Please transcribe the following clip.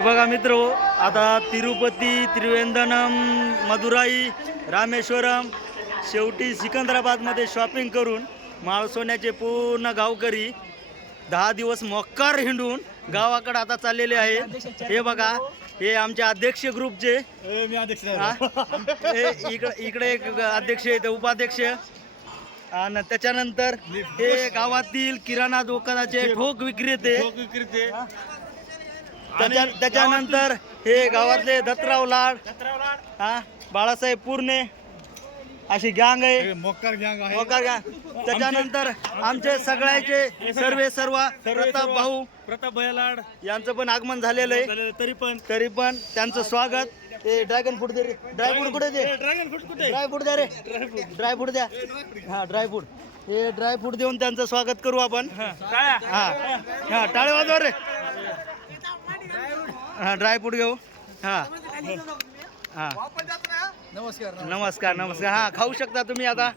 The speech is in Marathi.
बघा मित्र, आता तिरुपती, त्रिवेंद्रम, मदुराई, रामेश्वरम, शेवटी सिकंदराबादमध्ये शॉपिंग करून माळसोन्याचे पूर्ण गावकरी 10 दिवस मोक्कार हिंडून गावाकडे आता चाललेले आहेत. हे बघा, हे आमच्या अध्यक्ष ग्रुपचे मी अध्यक्ष इकडे एक अध्यक्ष आहेत, उपाध्यक्ष, आणि त्याच्यानंतर हे गावातील किराणा दुकानाचे ठोक विक्रेते, त्याच्यानंतर हे गावातले दत्तराव लाड, हा, बाळासाहेब पूर्णे, अशी गँग आहे, मोक्कार गँग आहे. मोकार गँग. त्याच्यानंतर आमचे सगळ्याचे सर्व प्रताप भाऊ, प्रताप भैयालाड यांचं पण आगमन झालेलं आहे. तरी पण त्यांचं स्वागत. ते ड्रॅगन फ्रूट दे रे, ड्रायफ्रूट कुठे दे, ड्रॅगन फ्रूट कुठे? ड्रायफ्रूट द्या रे, ड्रायफ्रूट द्या, हा ड्रायफ्रूट, हे ड्रायफ्रूट देऊन त्यांचं स्वागत करू आपण. हा हा, टाळे वाजवा रे. हा, ड्रायफ्रूट घेऊ. हा हा, नमस्कार. नमस्कार नमस्कार. हा, खाऊ शकता तुम्ही आता.